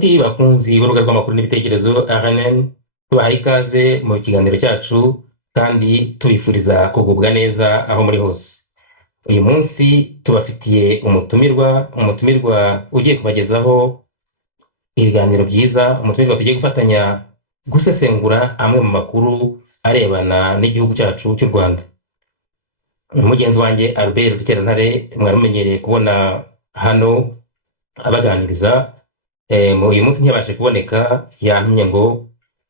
Inshuti bakunzi b'urubuga rw'amakuru n'ibitekerezo RNN, tubahaye ikaze mu kiganiro cyacu kandi tubifuriza kugubwa neza aho muri hose. Uyu munsi tubafitiye umutumirwa ugiye kubagezaho ibiganiro byiza, umutumirwa tugiye gufatanya gusesengura amwe mu makuru arebana n'igihugu cyacu cy'u Rwanda. Mugenzi wanjye Albert Rukerantare mwarumenyereye kubona hano abaganiriza. Uyu munsi ntiyabashe kuboneka, yantumye ngo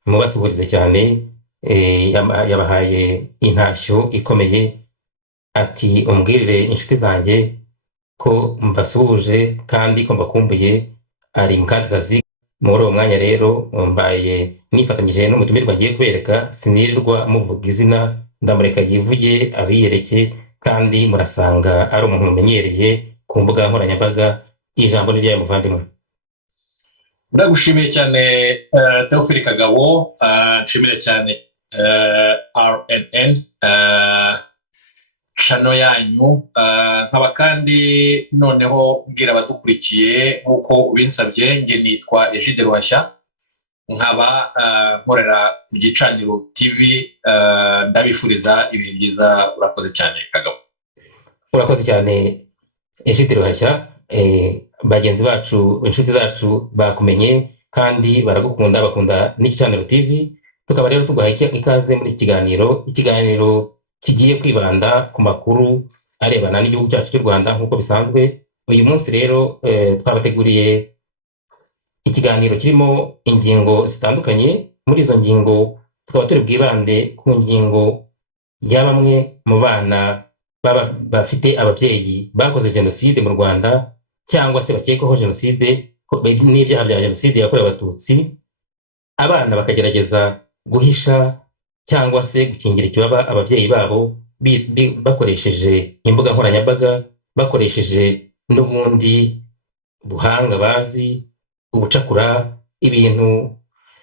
mubasuhurize cyane. Yabahaye intashyo ikomeye, ati umbwirire inshuti zanjye ko mbasuhuje kandi ko mbakumbuye, ari mu kandi kazi. Muri uwo mwanya rero mbaye nifatanyije n'umutumirwa ngiye kubereka, sinirirwa muvuga izina, ndamureka yivuge abiyereke, kandi murasanga ari umuntu mumenyereye ku mbuga nkoranyambaga. Ijambo ni ryawe muvandimwe. Ndagushimiye cyane Theophile Kagabo, nshimire cyane RNN channel yanyu, nkaba kandi noneho mbwira abadukurikiye nk'uko ubinsabye, nge nitwa Egide Ruhashya, nkaba nkorera ku Gicaniro TV. Ndabifuriza ibihe byiza. Urakoze cyane Kagabo. Urakoze cyane Egide Ruhashya. Bagenzi bacu, inshuti zacu bakumenye kandi baragukunda, bakunda n'Igicaniro TV. Tukaba rero tuguhaye ikaze muri ikiganiro kigiye kwibanda ku makuru arebana n'igihugu cyacu cy'u Rwanda nk'uko bisanzwe. Uyu munsi rero twabateguriye ikiganiro kirimo ingingo zitandukanye. Muri izo ngingo tukaba turi bwibande ku ngingo ya bamwe mu bana bafite ababyeyi bakoze jenoside mu Rwanda, cyangwa se bakekwaho jenoside n'ibyaha bya jenoside yakorewe Abatutsi. Abana bakagerageza guhisha cyangwa se gukingira ikibaba ababyeyi babo bakoresheje imbuga nkoranyambaga, bakoresheje n'ubundi buhanga bazi, ubucakura, ibintu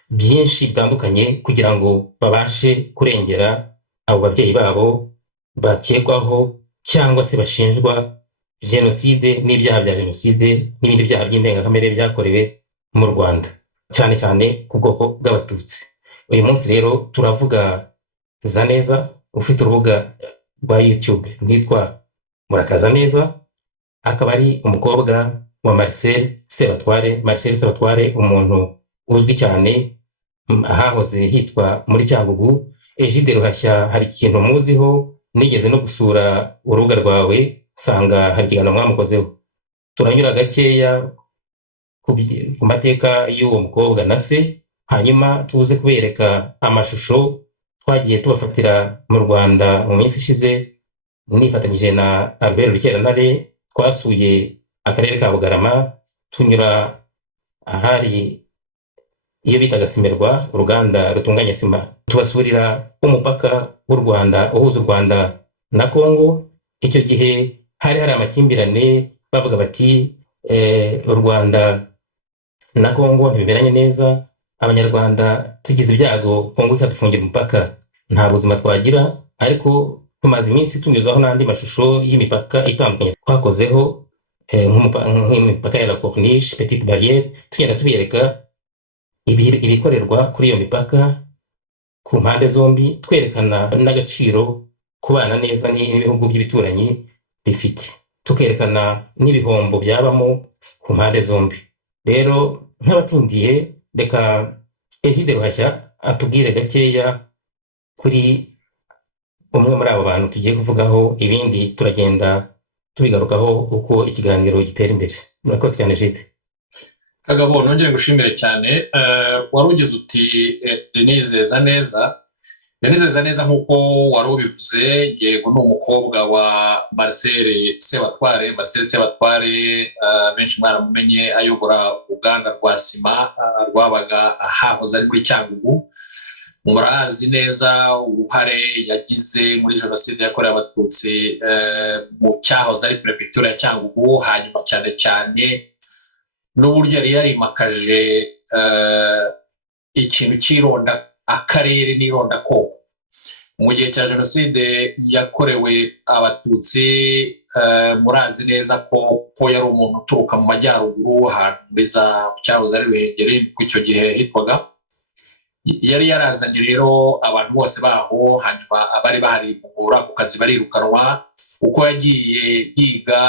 byinshi bitandukanye, kugira ngo babashe kurengera abo babyeyi babo bakekwaho cyangwa se bashinjwa jenoside n'ibyaha bya jenoside n'ibindi byaha by'indengakamere byakorewe mu Rwanda, cyane cyane ku bwoko bw'Abatutsi. Uyu munsi rero turavuga Zaneza, ufite urubuga rwa YouTube rwitwa Murakaza Neza, akaba ari umukobwa wa Marcel Sebatware, umuntu uzwi cyane ahahoze hitwa muri Cyangugu. Egide Ruhashya, hari ikintu muziho? Nigeze no gusura urubuga rwawe, sanga hari ikiganiro mwamukozeho. Turanyura gakeya ku mateka y'uwo mukobwa na se, hanyuma tuze kubereka amashusho twagiye tubafatira mu Rwanda mu minsi ishize, nifatanyije na Albert Rukerantare. Twasuye akarere ka Bugarama, tunyura ahari iyo bitaga Simerwa, uruganda rutunganya sima, tubasurira umupaka w'u Rwanda uhuza u Rwanda na Kongo. Icyo gihe hari amakimbirane, bavuga bati u Rwanda na Kongo ntibiberanye neza, Abanyarwanda tugize ibyago Kongo ikadufungira umupaka, nta buzima twagira. Ariko tumaze iminsi tunyuzaho n'andi mashusho y'imipaka itandukanye twakozeho, nk'imipaka ya La Corniche, Petite Barrière, tugenda tubereka ibikorerwa kuri iyo mipaka ku mpande zombi, twerekana n'agaciro kubana neza n'ibihugu by'ibituranyi bifite, tukerekana n'ibihombo byabamo ku mpande zombi. Rero nk'abatindiye, reka Egide Ruhashya atubwire gakeya kuri umwe muri abo bantu tugiye kuvugaho, ibindi turagenda tubigarukaho uko ikiganiro gitera imbere. Murakoze cyane Egide. Kagabo, nongere gushimire cyane. Wari ugize uti Denise neza nk'uko wari ubivuze. Yego, ni umukobwa wa Marcel Sebatware. Benshi mwaramumenye ayobora uruganda rwa sima rwabaga ahahoze ari muri Cyangugu. Murazi neza uruhare yagize muri jenoside yakorewe Abatutsi mu cyahoze ari perefegitura ya Cyangugu, hanyuma cyane cyane n'uburyo yari yarimakaje ikintu cy'ironda akarere n'ironda koko mu gihe cya jenoside yakorewe Abatutsi. murazi neza ko yari umuntu uturuka mu majyaruguru ahantu muri za cyahoze ari Ruhengeri kuko icyo gihe hitwaga, yari yarazanye rero abantu bose baho, hanyuma abari bahari ku kazi barirukanwa kuko yagiye yiga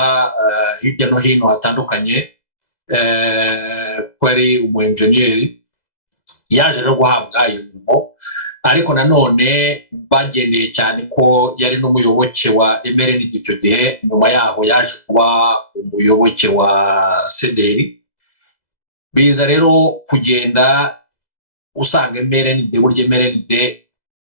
hirya no hino hatandukanye, kuko yari umu enjeniyeri, yaje rero guhabwa iyo mirimo, ariko nanone bagendeye cyane ko yari n'umuyoboke wa MRND icyo gihe, nyuma yaho yaje kuba umuyoboke wa CDR, biza rero kugenda usanga burya MRND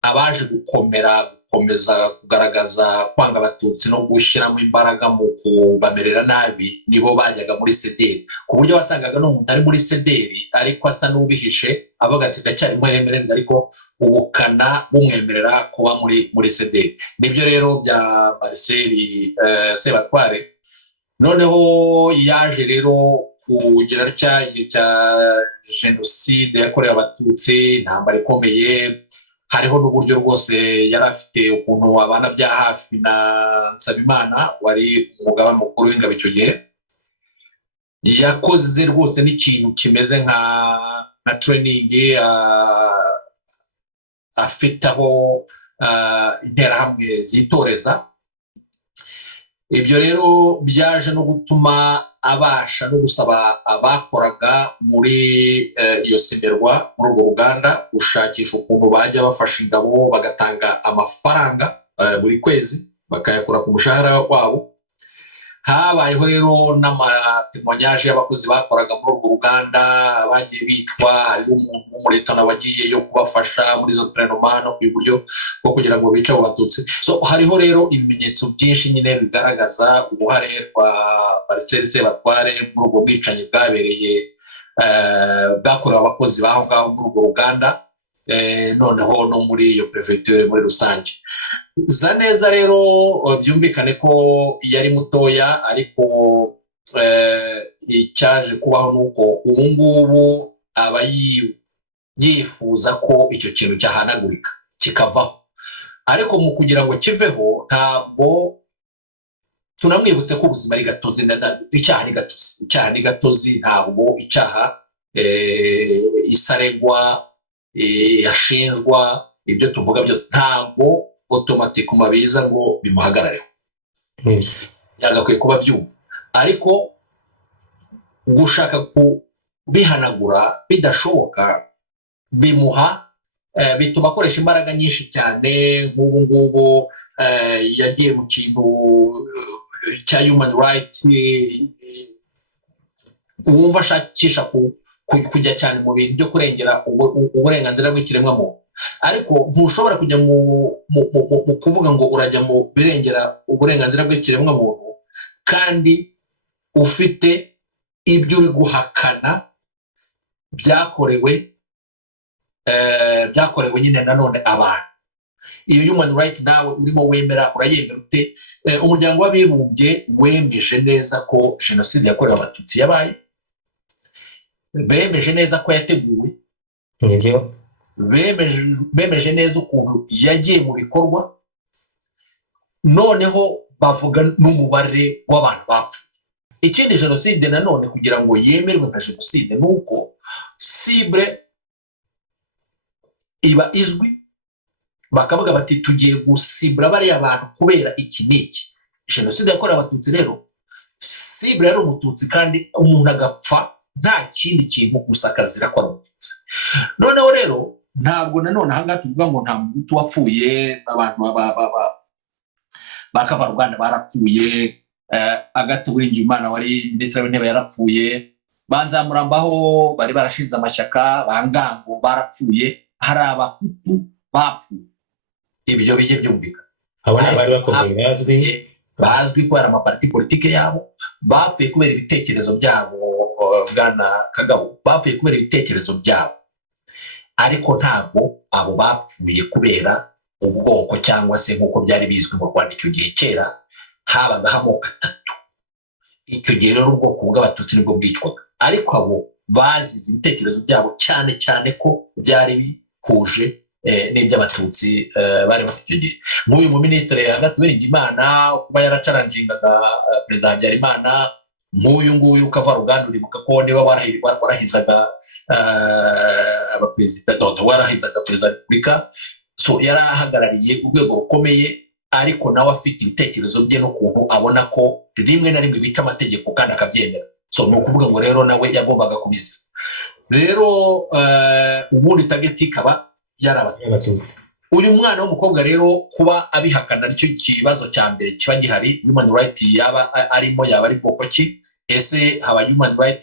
abaje gukomeza kugaragaza kwanga abatutsi no gushyiramo imbaraga mu kubamerera nabi nibo bajyaga muri CDR, ku buryo wasangaga n'umuntu ari muri CDR ariko asa n'ubihishe avuga ati ndacyari muri MRND, ariko ubukana bumwemerera kuba muri CDR. Nibyo rero bya Marcel Sebatware. Noneho yaje rero kugira igihe cya jenoside yakorewe abatutsi, intambara ikomeye, hariho n'uburyo rwose yari afite ukuntu abana bya hafi na Nsabimana wari umugaba mukuru w'ingabo icyo gihe, yakoze rwose n'ikintu kimeze nka training, afite aho interahamwe zitoreza. Ibyo rero byaje no gutuma abasha no gusaba abakoraga muri iyo simerwa muri urwo ruganda gushakisha ukuntu bajya bafasha ingabo bagatanga amafaranga buri kwezi bakayakura ku mushahara wabo. Habayeho rero n'amatemonyage y'abakozi bakoraga muri urwo ruganda bagiye bicwa, hariho umuntu w'umuretana wagiyeyo kubafasha muri izo trenoma no ku buryo bwo kugira ngo bice abo batutsi. So hariho rero ibimenyetso byinshi nyine bigaragaza uruhare rwa Marcel Sebatware muri ubwo bwicanyi bwakorewe abakozi baho ngaho muri urwo ruganda, noneho no muri iyo prefecture muri rusange. Zaneza rero byumvikane ko yari mutoya, ariko icyaje kubaho nuko ubu ngubu aba yifuza ko icyo kintu cyahanagurika kikavaho, ariko mu kugira ngo kiveho ntabwo tunamwibutse ko ubuzima ari gatozi, icyaha ni gatozi, ntabwo icyaha isaregwa yashinjwa ibyo tuvuga byose ntabwo automatically biza ngo bimuhagarareho, yagakwiye kuba byumva, ariko gushaka kubihanagura bidashoboka bimuha bituma akoresha imbaraga nyinshi cyane. nk'ubu ngubu yagiye mu kintu cya human rights, wumva ashakisha kujya cyane mu bintu byo kurengera uburenganzira bw'ikiremwamuntu, ariko ntushobora kujya mu kuvuga ngo urajya mu birengera uburenganzira bw'ikiremwamuntu kandi ufite ibyo uri guhakana byakorewe nyine nanone abantu. Iyo human right nawe urimo wemera, urayemera ute? Umuryango w'abibumbye wemeje neza ko jenoside yakorewe abatutsi yabaye, bemeje neza ko yateguwe, nibyo bemeje neza ukuntu yagiye mu bikorwa, noneho bavuga n'umubare w'abantu bapfuye. Ikindi jenoside nanone kugira ngo yemerwe nka jenoside nuko cible iba izwi, bakavuga bati tugiye gusibura bariya bantu kubera iki n'iki. Jenoside yakorewe abatutsi rero cible yari umututsi, kandi umuntu agapfa nta kindi kintu gusa akazira ko ari umututsi. Noneho rero ntabwo nanone ahangaha tuvuga ngo nta muntu wapfuye, abantu bakava Rwanda barapfuye, Agathe Uwiringiyimana wari minisitiri w'intebe yarapfuye, Banzamurambaho bari barashinze amashyaka, Bangango barapfuye, hari abahutu bapfuye. Ibyo bijye byumvikana, abana bari bakomeye bazwi kubera amaparti politike yabo, bapfuye kubera ibitekerezo byabo. Bwana Kagabo, bapfuye kubera ibitekerezo byabo, ariko ntabwo abo bapfuye kubera ubwoko cyangwa se nk'uko byari bizwi mu Rwanda icyo gihe kera habagaho amoko atatu. Icyo gihe rero ubwoko bw'abatutsi nibwo bwicwaga, ariko abo bazize ibitekerezo byabo cyane cyane ko byari bihuje n'iby'abatutsi bari bafite icyo gihe. Nk'uyu mu minisitiri hagati Uwiringiyimana kuba yaracarangingaga perezida Habyarimana, nk'uyu nguyu Kavaruganda uribuka ko niba warahizaga abaperezida warahizaga perezida wa repubulika, so yari ahagarariye urwego rukomeye, ariko nawe afite ibitekerezo bye n'ukuntu abona ko rimwe na rimwe bica amategeko kandi akabyemera. So ni ukuvuga ngo rero nawe yagombaga kubizira. Rero ubundi target ikaba yarabatutsi. Uyu mwana w'umukobwa rero kuba abihakana nicyo kibazo cya mbere kiba gihari. Human right yaba arimo yaba ari bwoko ki? Ese haba human right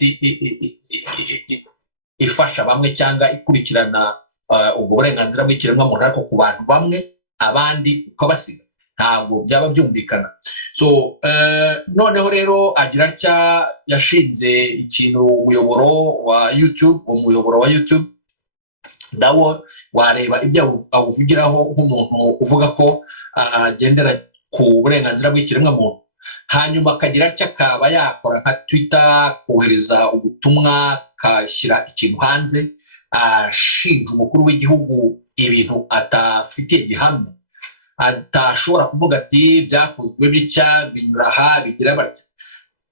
ifasha bamwe cyangwa ikurikirana ubwo burenganzira bw'ikiremwamuntu ariko ku bantu bamwe, abandi ukabasiga? Ntabwo byaba byumvikana. So noneho rero agira atya, yashinze ikintu umuyoboro wa YouTube nawo wareba ibyo awuvugiraho nk'umuntu uvuga ko agendera ku burenganzira bw'ikiremwamuntu. Hanyuma akagira atya akaba yakora nka Twitter, kohereza ubutumwa, kashyira ikintu hanze ashinja umukuru w'igihugu ibintu atafitiye gihamya, atashobora kuvuga ati byakozwe bitya, binyura aha, bigira batya.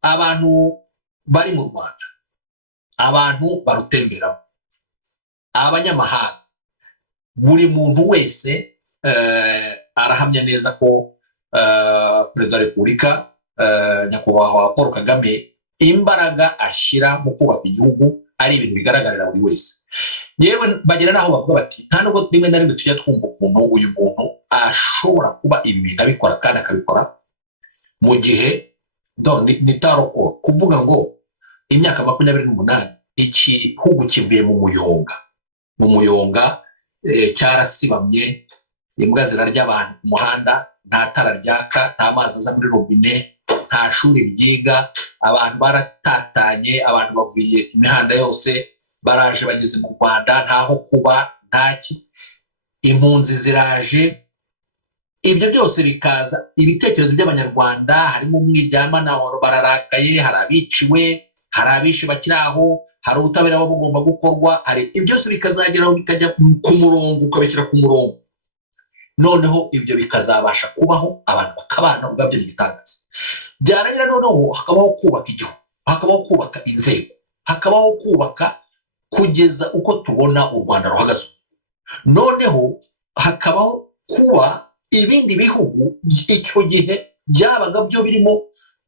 Abantu bari mu Rwanda, abantu barutemberamo, abanyamahanga, buri muntu wese arahamya neza ko perezida wa repubulika nyakubahwa Paul Kagame imbaraga ashyira mu kubaka igihugu ari ibintu bigaragarira buri wese. Yewe bagera naho bavuga bati nta nubwo rimwe na rimwe tujya twumva ukuntu uyu muntu ashobora kuba ibi bintu abikora kandi akabikora mu gihe nitaroko kuvuga ngo imyaka 28 igihugu kivuye mu muyonga, cyarasibamye, imbwa zirarya abantu ku muhanda, nta tara ryaka, nta mazi aza muri robine, nta shuri ryiga, abantu baratatanye, abantu bavuye imihanda yose baraje bageze mu Rwanda, ntaho kuba, ntaki, impunzi ziraje. Ibyo byose bikaza ibitekerezo by'abanyarwanda, harimo umwiryamana, bararakaye, hari abiciwe, hari abishe bakiri aho, hari ubutabera bugomba gukorwa, hari ibyo byose bikazageraho bikajya ku murongo, ukabishyira ku murongo. Noneho ibyo bikazabasha kubaho, abantu bakabana, ubwabyo n'igitangaza. Byarangira noneho hakabaho kubaka igihugu, hakabaho kubaka inzego, hakabaho kubaka kugeza uko tubona u Rwanda ruhagaze. Noneho hakabaho kuba ibindi bihugu icyo gihe byabaga byo birimo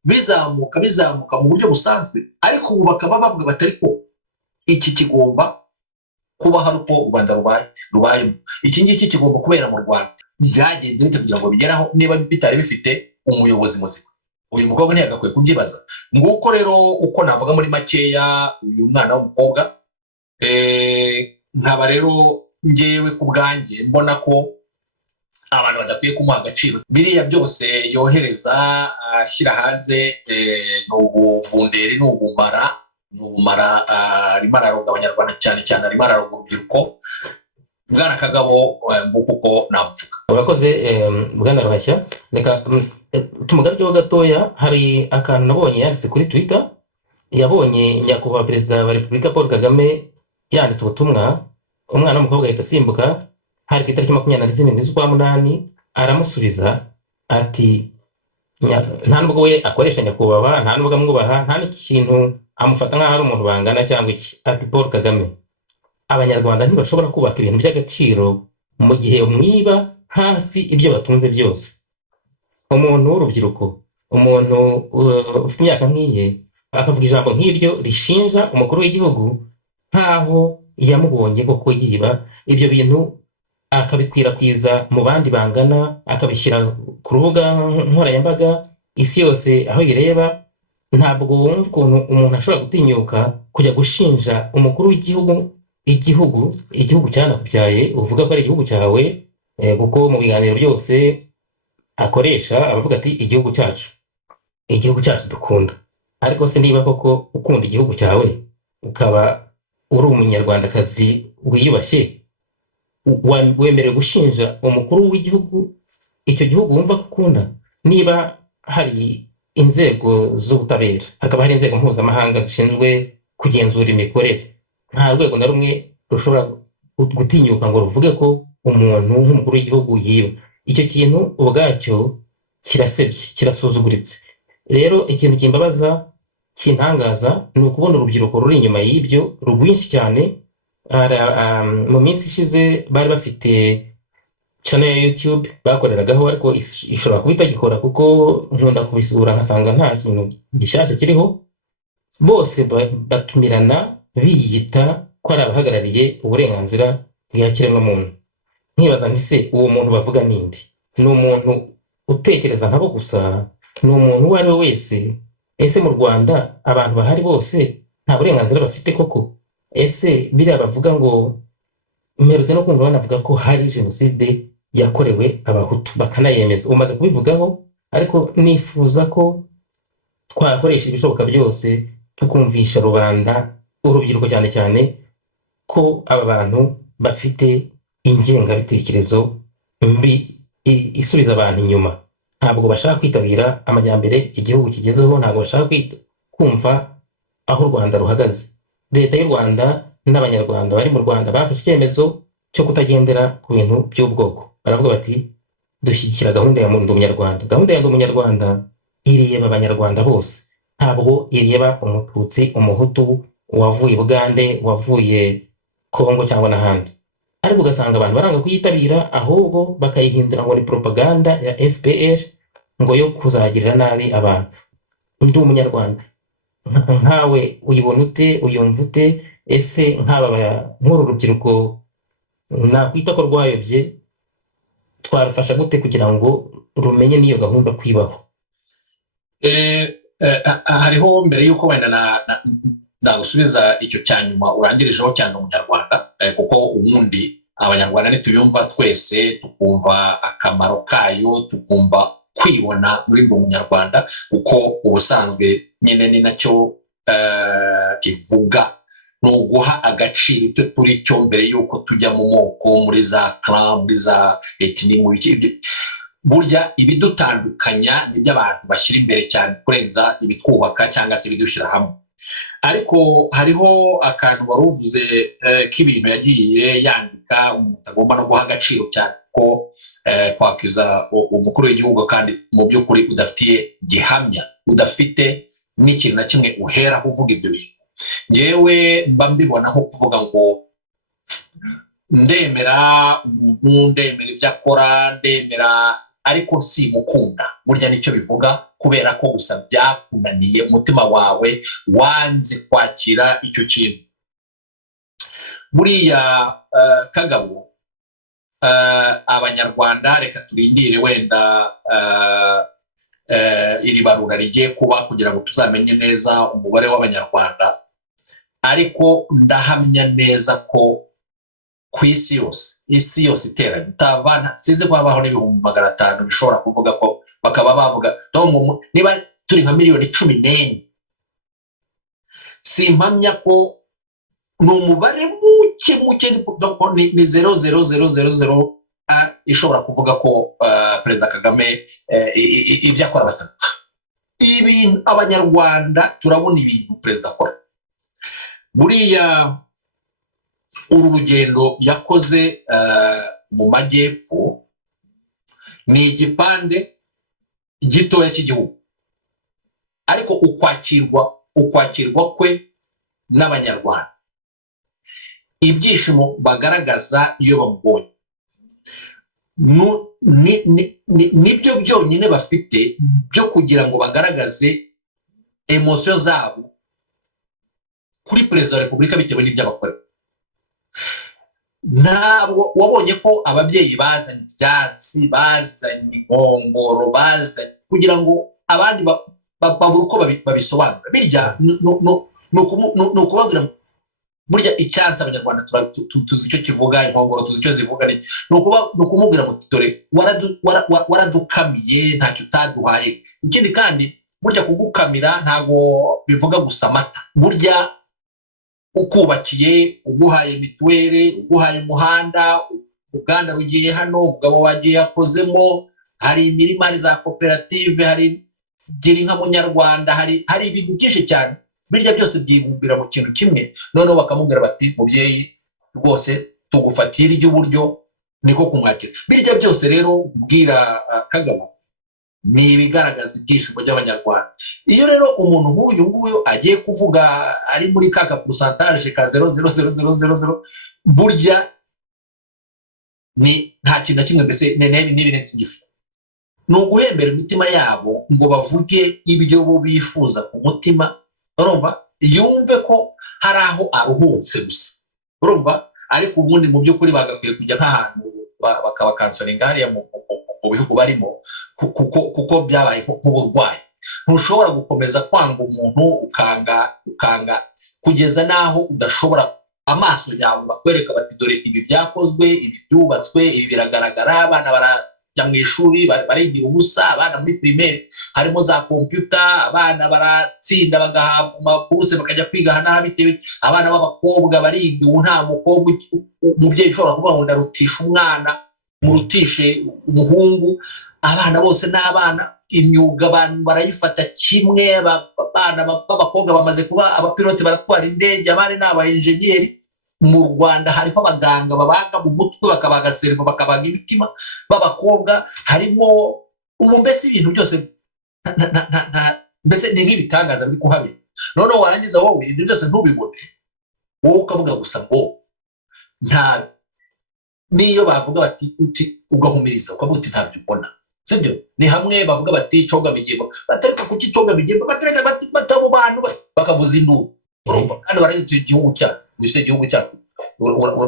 bizamuka mu buryo busanzwe, ariko ubu bakaba bavuga batari ko iki kigomba kuba hari uko u Rwanda rubayemo, iki ngiki kigomba kubera mu Rwanda. Byagenze bite kugira ngo bigeraho niba bitari bifite umuyobozi muzima? Uyu mukobwa ntiyagakwiye kubyibaza. Nguko rero uko navuga muri makeya uyu mwana w'umukobwa. Nkaba rero ngewe ku bwanjye mbona ko abantu badakwiye kumuha agaciro. Biriya byose yohereza ashyira hanze ni ubuvunderi, ni ubumara, arimo araronga abanyarwanda, cyane cyane arimo araronga urubyiruko. Bwana Kagabo, nguko uko namuvuga. Urakoze Bwana Ruhashya. Reka tumugarukyeho gatoya. Hari akantu nabonye yanditse kuri Twitter, yabonye nyakubahwa perezida wa repubulika Paul Kagame yanditse ubutumwa, umwana w'umukobwa ahita asimbuka, hari ku itariki 27 z'ukwa munani, aramusubiza ati nta nubwo we akoresha nyakubahwa, nta nubwo amwubaha, nta n'ikintu amufata nk'aho ari umuntu bangana cyangwa iki. Ati Paul Kagame, abanyarwanda ntibashobora kubaka ibintu by'agaciro mu gihe mwiba hafi ibyo batunze byose. Umuntu w'urubyiruko, umuntu ufite imyaka nk'iye, akavuga ijambo nk'iryo rishinja umukuru w'igihugu nk'aho yamubonye koko yiba ibyo bintu, akabikwirakwiza mu bandi bangana, akabishyira ku rubuga nkoranyambaga, isi yose aho ireba. Ntabwo wumva ukuntu umuntu ashobora gutinyuka kujya gushinja umukuru w'igihugu igihugu cyanakubyaye, uvuga ko ari igihugu cyawe, kuko mu biganiro byose akoresha abavuga ati igihugu cyacu dukunda. Ariko se niba koko ukunda igihugu cyawe, ukaba uri umunyarwandakazi wiyubashye, wemerewe gushinja umukuru w'igihugu icyo gihugu wumva ko ukunda? Niba hari inzego z'ubutabera, hakaba hari inzego mpuzamahanga zishinzwe kugenzura imikorere, nta rwego na rumwe rushobora gutinyuka ngo ruvuge ko umuntu nk'umukuru w'igihugu yiba. Icyo kintu ubwacyo kirasebye, kirasuzuguritse. Rero ikintu kimbabaza, kintangaza, ni ukubona urubyiruko ruri inyuma y'ibyo rwinshi cyane. Mu minsi ishize bari bafite channel ya YouTube bakoreragaho, ariko ishobora kuba itagikora kuko nkunda kubisura nkasanga nta kintu gishyashya kiriho. Bose batumirana biyita ko ari abahagarariye uburenganzira bwa kiremwamuntu. Nkibaza nti se uwo muntu bavuga ninde? Ni umuntu utekereza nkabo gusa? Ni umuntu uwo ari we wese? Ese mu Rwanda abantu bahari bose nta burenganzira bafite koko? Ese biriya bavuga ngo, mperutse no kumva banavuga ko hari jenoside yakorewe abahutu bakanayemeza, umaze kubivugaho, ariko nifuza ko twakoresha ibishoboka byose tukumvisha rubanda, urubyiruko cyane cyane, ko aba bantu bafite ingengabitekerezo mbi isubiza abantu inyuma. Ntabwo bashaka kwitabira amajyambere igihugu kigezeho, ntabwo bashaka kumva aho u Rwanda ruhagaze. Leta y'u Rwanda n'abanyarwanda bari mu Rwanda bafashe icyemezo cyo kutagendera ku bintu by'ubwoko. Baravuga bati dushyigikira gahunda ya Ndi Umunyarwanda. Gahunda ya Ndi Umunyarwanda ireba abanyarwanda bose, ntabwo ireba umututsi, umuhutu, uwavuye Bugande, wavuye Kongo cyangwa n'ahandi. Ariko ugasanga abantu baranga kuyitabira, ahubwo bakayihindura ngo ni propaganda ya FPR, ngo yo kuzagirira nabi abantu. Ndi Umunyarwanda nkawe uyibona ute, uyumva ute? Ese nk'uru rubyiruko nakwita ko rwayobye, twarufasha gute kugira ngo rumenye n'iyo gahunda kwibaho? hariho mbere y'uko wenda nagusubiza icyo cya nyuma urangirijeho cyane Umunyarwanda, kuko ubundi abanyarwanda nituyumva twese tukumva akamaro kayo, tukumva kwibona muri Ndi Umunyarwanda, kuko ubusanzwe nyine ni nacyo ivuga, ni uguha agaciro icyo turi cyo mbere y'uko tujya mu moko, muri za clan, muri za etini, muri burya ibidutandukanya nibyo abantu bashyira imbere cyane kurenza ibitwubaka cyangwa se ibidushyira hamwe. Ariko hariho akantu wari uvuze k'ibintu yagiye yandika umuntu agomba no guha agaciro cyane, ko kwakwiza umukuru w'igihugu kandi mu by'ukuri udafitiye gihamya, udafite n'ikintu na kimwe uheraho uvuga ibyo bintu. Ngewe mba mbibona nko kuvuga ngo ndemera umuntu, ndemera ibyo akora, ndemera, ariko simukunda. Burya nicyo bivuga, kubera ko gusa byakunaniye, umutima wawe wanze kwakira icyo kintu. Buriya Kagabo, abanyarwanda reka turindire wenda iri barura rigiye kuba kugira ngo tuzamenye neza umubare w'abanyarwanda, ariko ndahamya neza ko ku isi yose iteranye utavana, sinzi ko habaho n'ibihumbi 500 bishobora kuvuga ko bakaba bavuga niba turi nka miliyoni 14, simpamya ko ni umubare muke ni 0.0000 ishobora kuvuga ko Perezida Kagame ibyo akora batatu. Ibintu abanyarwanda turabona ibintu Perezida akora. Buriya uru rugendo yakoze mu majyepfo ni igipande gitoya cy'igihugu, ariko ukwakirwa kwe n'abanyarwanda, ibyishimo bagaragaza iyo bamubonye, nibyo byonyine bafite byo kugira ngo bagaragaze emosiyo zabo kuri Perezida wa Repubulika bitewe n'ibyo abakora. Ntabwo wabonye ko ababyeyi bazanye ibyatsi, bazanye inkongoro, bazanye kugira ngo abandi babura uko babisobanura. Birya ni ukubabwira, burya icyansi abanyarwanda tuzi icyo kivuga, inkongoro tuzi icyo zivuga, ni ukumubwira ngo dore waradukamiye ntacyo utaduhaye. Ikindi kandi burya kugukamira ntabwo bivuga gusa amata, burya ukubakiye, uguhaye mituweli, uguhaye umuhanda, uruganda rugiye hano, umugabo wagiye yakozemo, hari imirima, hari za koperative, hari gira inka Munyarwanda, hari ibintu byinshi cyane. Birya byose byibumbira mu kintu kimwe, noneho bakamubwira bati mubyeyi rwose tugufatira iry'uburyo niko kumwakira. Birya byose rero ubwira Kagame ni ibigaragaza ibyishimo by'abanyarwanda. Iyo rero umuntu nk'uyu nguyu agiye kuvuga ari muri kaka pourcentage ka 0,00000 burya ni nta kintu na kimwe, mbese n'ibirenze igifu. Ni uguhembera imitima yabo ngo bavuge ibyo bo bifuza ku mutima, urumva, yumve ko hari aho aruhutse gusa, urumva. Ariko ubundi mu by'ukuri bagakwiye kujya nk'ahantu bakabakansoringa hariya mu bihugu barimo, kuko byabaye nk'uburwayi. Ntushobora gukomeza kwanga umuntu ukanga kugeza n'aho udashobora, amaso yawe bakwereka bati dore ibi byakozwe, ibi byubatswe, ibi biragaragara, abana barajya mu ishuri barigira ubusa, abana muri primaire harimo za computer, abana baratsinda bagahabwa amabuse bakajya kwiga hanaha bitewe, abana b'abakobwa bariga, ubu nta mukobwa umubyeyi ushobora kuvuga ngo ndarutisha umwana murutishe umuhungu, abana bose n'abana. Imyuga abantu barayifata kimwe, abana b'abakobwa bamaze kuba abapilote baratwara indege, abandi ni abaenjeniyeri. Mu Rwanda hariho abaganga babaga mu mutwe, bakabaga servo, bakabaga imitima b'abakobwa, harimo ubu mbese ibintu byose mbese ni nk'ibitangaza biri kuhabera. Noneho warangiza wowe ibyo byose ntubibone, wowe ukavuga gusa ngo nta, niyo bavuga bati ugahumiriza ukavuga uti ntabyo ubona, sibyo? Ni hamwe bavuga bati coga bigimba, batareka kuki coga bigimba, batareka bati batabo bantu bakavuza induru, urumva. Kandi baragize igihugu cyacu, gusa igihugu cyacu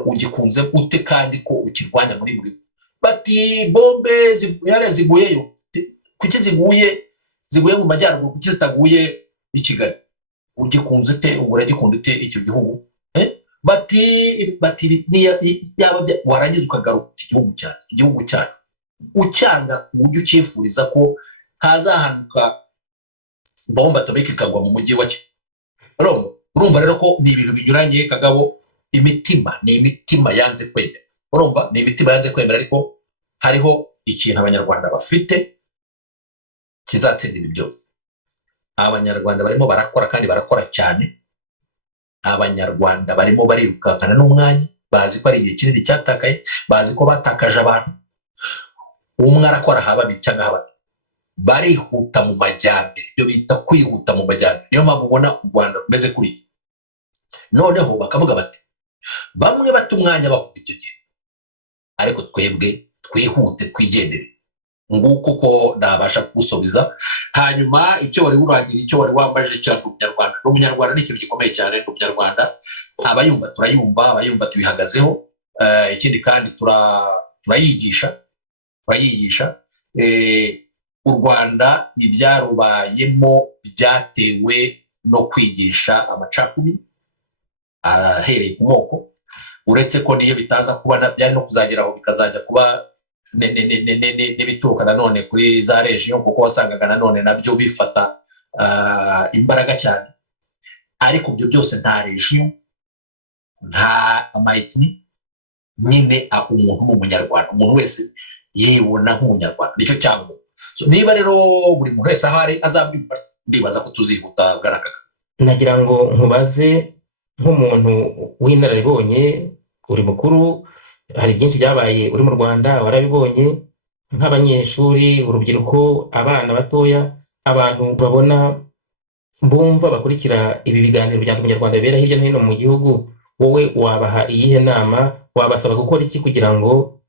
ugikunze ute kandi ko ukirwanya muri bati bombe ziguyeyo, kuki ziguye mu majyaruguru, kuki zitaguye i Kigali? Ugikunze ute, uragikunda ute icyo gihugu? Bati yaba warangiza ukagaruka igihugu cyacu ucyanga ku buryo ucyifuriza ko hazahanuka bomba atomike ikagwa mu mujyi wa Kigali. Urumva rero ko ni ibintu binyuranye. Kagabo, ni imitima yanze kwemera, urumva, ni imitima yanze kwemera. Ariko hariho ikintu abanyarwanda bafite kizatsinda ibi byose. Abanyarwanda barimo barakora kandi barakora cyane. Abanyarwanda barimo barirukankana n'umwanya, bazi ko ari igihe kinini cyatakaye, bazi ko batakaje abantu. Umwe arakora haba babiri cyangwa haba batatu, barihuta mu majyambere, ibyo bita kwihuta mu majyambere. Niyo mpamvu ubona u Rwanda rumeze kuri. Noneho bakavuga bati bamwe bata umwanya bavuga icyo gihe, ariko twebwe twihute twigendere. Nguko ko nabasha kugusubiza. Hanyuma icyo wari urangira, icyo wari wambaje cyane umunyarwanda. Umunyarwanda ni ikintu gikomeye cyane. Umunyarwanda abayumva turayumva, abayumva tubihagazeho. Ikindi kandi turayigisha. U Rwanda ibyarubayemo byatewe no kwigisha amacakubiri ahereye ku moko, uretse ko niyo bitaza kuba byari no kuzageraho bikazajya kuba n'ibituruka nanone kuri za region, kuko wasangaga nanone nabyo bifata imbaraga cyane. Ariko ibyo byose nta region, nta amayitini, nyine umuntu n'umunyarwanda, umuntu wese yibona nk'umunyarwanda, nicyo cyangwa. Niba rero buri muntu wese ahari azabyumva, ndibaza ko tuzihuta bwarakaga. Nagira ngo nkubaze nk'umuntu w'inararibonye, uri mukuru, hari byinshi byabaye uri mu Rwanda, warabibonye nk'abanyeshuri, urubyiruko, abana batoya, abantu babona bumva bakurikira ibi biganiro bya Umunyarwanda bibera hirya no hino mu gihugu, wowe wabaha iyihe nama? Wabasaba gukora iki kugira ngo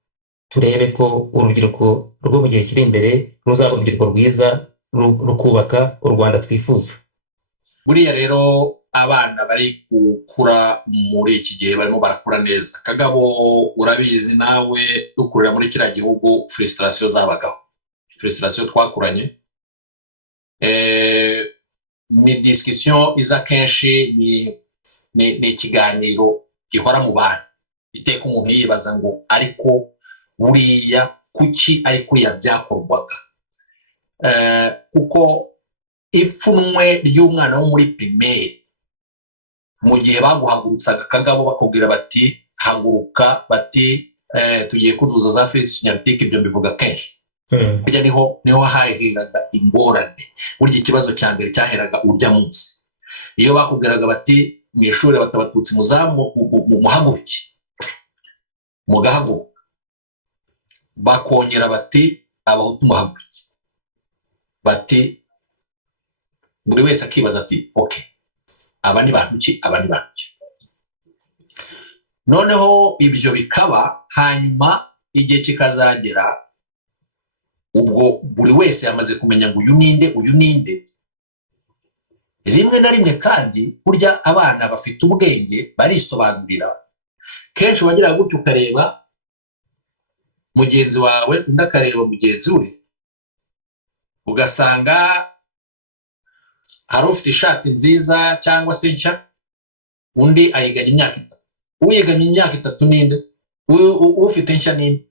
turebe ko urubyiruko rwo mu gihe kiri imbere ruzaba urubyiruko rwiza rukubaka u Rwanda twifuza? Buriya rero abana bari gukura muri iki gihe barimo barakura neza. Kagabo, urabizi nawe, dukurira muri kiriya gihugu frustration zabagaho, frustration twakuranye. Ni discussion iza kenshi, ni ikiganiro gihora mu bantu, iteka umuntu yibaza ngo ariko buriya kuki ariko yabyakorwaga. Kuko ipfunwe ry'umwana wo muri primaire, mu gihe baguhagurutsaga Kagabo bakubwira bati haguruka, bati tugiye kuzuza za fiche signature, ibyo bivuga kenshi. Burya niho haheraga ingorane. Burya ikibazo cya mbere cyaheraga urya munsi, iyo bakubwiraga bati mu ishuri batabatutsi muhaguruke, mugahaguruka, bakongera bati abahutu muhaguruke, bati buri wese akibaza ati okay, aba ni bantu ki, aba ni bantu ki. Noneho ibyo bikaba, hanyuma igihe kikazagera ubwo buri wese yamaze kumenya ngo uyu ninde, uyu ninde. Rimwe na rimwe kandi burya abana bafite ubwenge barisobanurira. Kenshi wagira gutyo ukareba mugenzi wawe, undi akareba mugenzi we, ugasanga hari ufite ishati nziza cyangwa se nshya, undi ayiganya imyaka 3. Uyiganya imyaka 3 ninde? Ufite nshya ninde?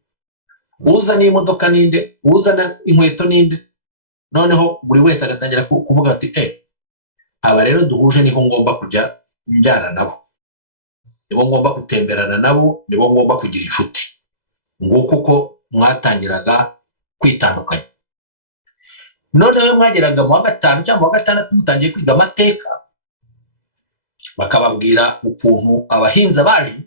Uza n'imodoka ninde? Uzana inkweto ninde? Noneho buri wese agatangira kuvuga ati aba rero duhuje niho ngomba kujya njyana nabo, nibo ngomba gutemberana nabo, nibo ngomba kugira inshuti. Nguko uko mwatangiraga kwitandukanya. Noneho mwageraga mu wa 5 cyangwa mu wa 6 mutangiye kwiga amateka, bakababwira ukuntu abahinza baje,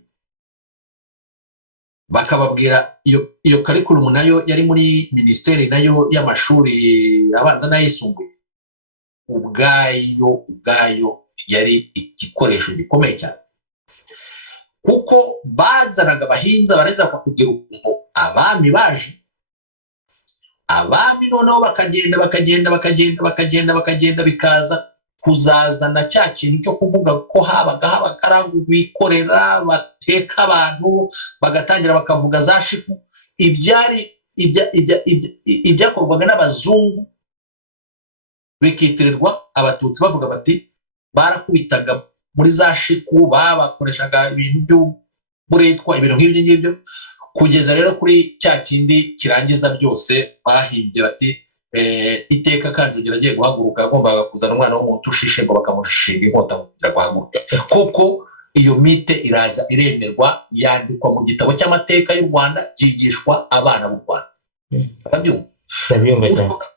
bakababwira iyo curriculum nayo yari muri ministeri nayo y'amashuri abanza n'ayisumbuye, ubwayo yari igikoresho gikomeye cyane, kuko bazanaga abahinza bareza bakakubwira ukuntu abami baje. Abami noneho bakagenda bikaza kuzazana cya kintu cyo kuvuga ko habagaho abakaragu bikorera bateka abantu, bagatangira bakavuga za shiku, ibyakorwaga n'abazungu bikitirirwa abatutsi, bavuga bati barakubitaga muri za shiku, babakoreshaga ibintu by'uburetwa, ibintu nk'ibyo ngibyo, kugeza rero kuri cya kindi kirangiza byose bahimbye bati iteka Kanjogera agiye guhaguruka agombaga kuzana umwana w'umuntu ushishe ngo bakamushinga inkota kugira guhaguruka. Koko iyo mite iraza iremerwa, yandikwa mu gitabo cy'amateka y'u Rwanda, byigishwa abana b'u Rwanda. Arabyumva?